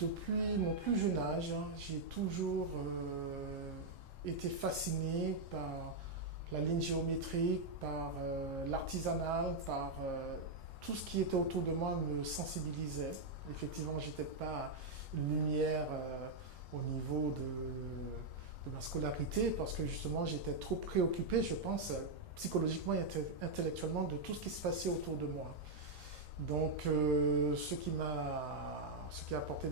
Depuis mon plus jeune âge, hein, j'ai toujours été fasciné par la ligne géométrique, par l'artisanal, par tout ce qui était autour de moi me sensibilisait. Effectivement, j'étais pas une lumière au niveau de ma scolarité parce que justement j'étais trop préoccupé, je pense, psychologiquement et intellectuellement de tout ce qui se passait autour de moi. Donc, ce qui a apporté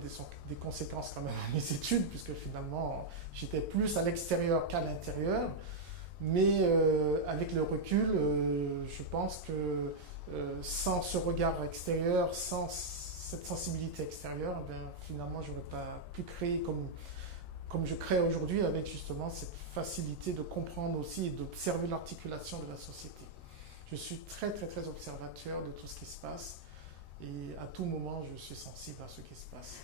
des conséquences quand même à mes études, puisque finalement j'étais plus à l'extérieur qu'à l'intérieur. Mais avec le recul, je pense que sans ce regard extérieur, sans cette sensibilité extérieure, ben, finalement, je n'aurais pas pu créer comme je crée aujourd'hui, avec justement cette facilité de comprendre aussi et d'observer l'articulation de la société. Je suis très, très, très observateur de tout ce qui se passe et à tout moment, je suis sensible à ce qui se passe.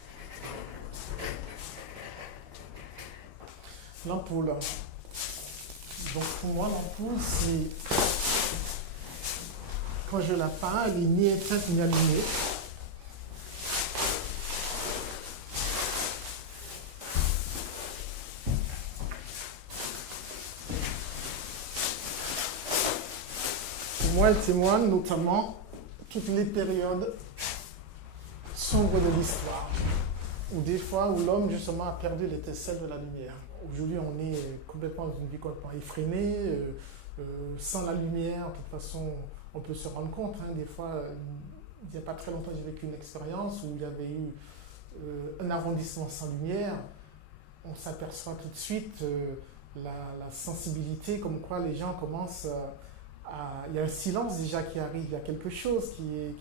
L'ampoule. Donc pour moi, l'ampoule, c'est quand je la peins, elle est ni éteinte ni allumée. Pour moi, elle témoigne notamment toutes les périodes sombres de l'histoire, ou des fois où l'homme justement a perdu l'étincelle de la lumière. Aujourd'hui, on est complètement dans une vie complètement effrénée, sans la lumière. De toute façon, on peut se rendre compte. Hein, des fois, il n'y a pas très longtemps, j'ai vécu une expérience où il y avait eu un arrondissement sans lumière. On s'aperçoit tout de suite la sensibilité, comme quoi les gens commencent il y a un silence déjà qui arrive, il y a quelque chose il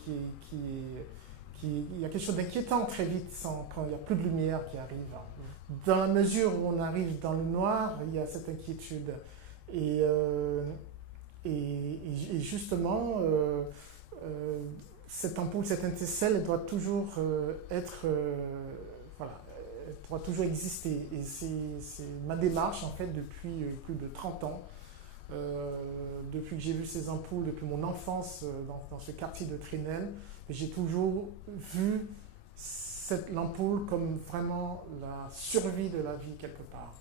y a quelque chose d'inquiétant très vite quand il n'y a plus de lumière qui arrive. Dans la mesure où on arrive dans le noir, il y a cette inquiétude. Et, et justement, cette ampoule, cette étincelle, elle doit toujours être, voilà, elle doit toujours exister. Et c'est ma démarche en fait depuis plus de 30 ans. Depuis que j'ai vu ces ampoules, depuis mon enfance dans ce quartier de Trinel, j'ai toujours vu l'ampoule comme vraiment la survie de la vie quelque part.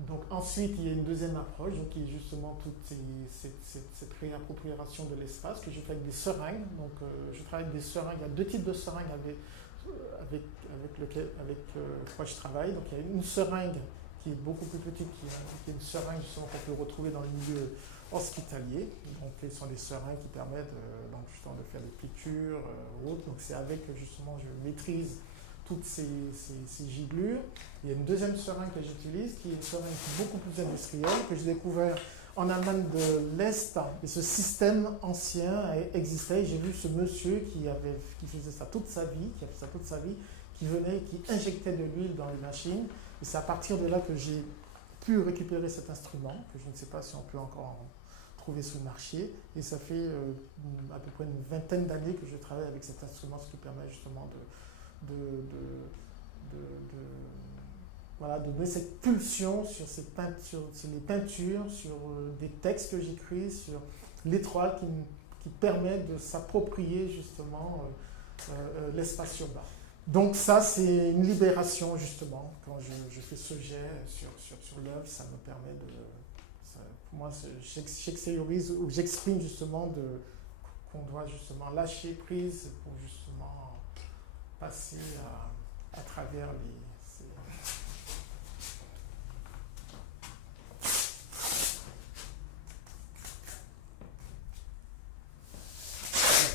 Donc ensuite, il y a une deuxième approche, donc, qui est justement toute cette réappropriation de l'espace que je fais avec des seringues. Donc je travaille avec des seringues, il y a deux types de seringues avec quoi je travaille. Donc il y a une seringue qui est beaucoup plus petite, qui est une seringue justement qu'on peut retrouver dans le milieu hospitalier. Donc, ce sont des seringues qui permettent donc, justement de faire des piqûres ou autres. Donc, c'est avec justement, je maîtrise toutes ces giblures. Il y a une deuxième seringue que j'utilise, qui est une seringue beaucoup plus industrielle, que j'ai découvert en Allemagne de l'Est. Et ce système ancien existait. J'ai vu ce monsieur qui faisait ça toute sa vie, qui venait, qui injectait de l'huile dans les machines. Et c'est à partir de là que j'ai pu récupérer cet instrument, que je ne sais pas si on peut encore trouver sur le marché. Et ça fait à peu près une vingtaine d'années que je travaille avec cet instrument, ce qui permet justement voilà, de donner cette pulsion sur les peintures, sur des textes que j'écris, sur l'étoile qui permet de s'approprier justement l'espace urbain. Donc ça, c'est une libération, justement. Quand je fais ce jet sur l'œuvre, ça me permet pour moi, j'extériorise ou j'exprime justement qu'on doit justement lâcher prise pour justement passer à travers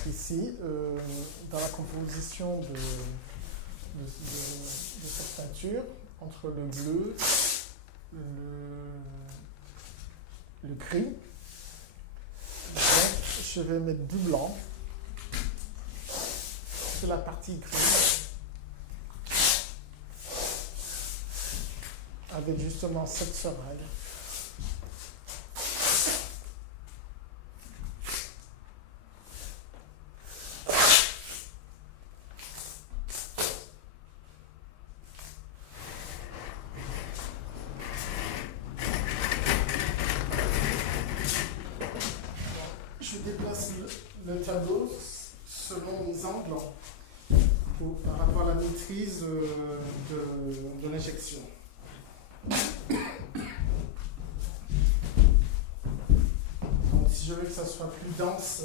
ici, dans la composition de cette peinture, entre le bleu, le gris. Donc, je vais mettre du blanc sur la partie grise, avec justement cette seringue. Je déplace le tableau selon les angles par rapport à la maîtrise de l'injection. Donc si je veux que ça soit plus dense,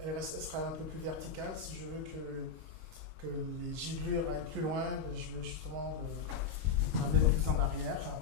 elle sera un peu plus verticale. Si je veux que les giblures aillent plus loin, je vais justement aller plus en arrière.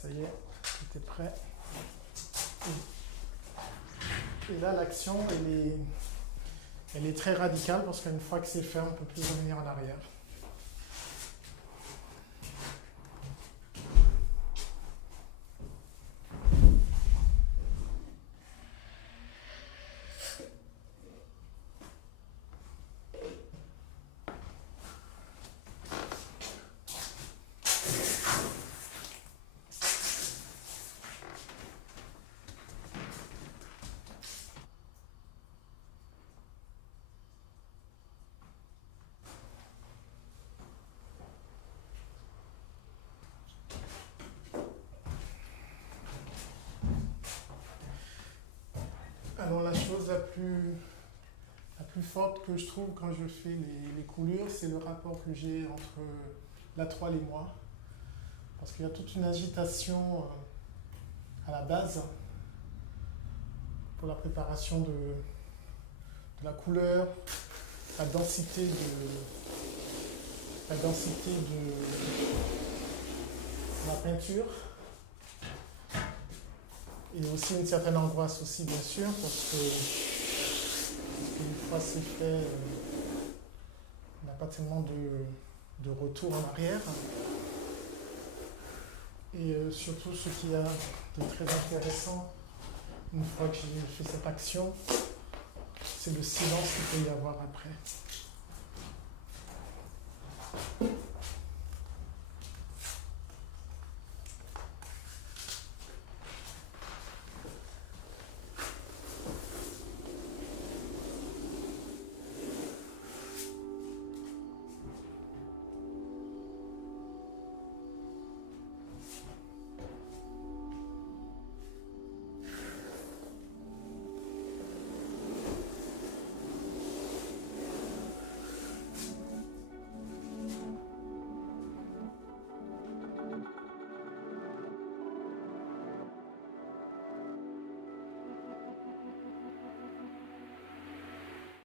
Ça y est, tout est prêt. Et là, l'action, elle est très radicale parce qu'une fois que c'est fait, on ne peut plus revenir en arrière. Alors la chose la plus forte que je trouve quand je fais les coulures, c'est le rapport que j'ai entre la toile et moi. Parce qu'il y a toute une agitation à la base pour la préparation de la couleur, la densité de la peinture. Et aussi une certaine angoisse aussi, bien sûr, parce qu'une fois c'est fait, on n'a pas tellement de retour en arrière. Et surtout, ce qu'il y a de très intéressant, une fois que j'ai fait cette action, c'est le silence qu'il peut y avoir après.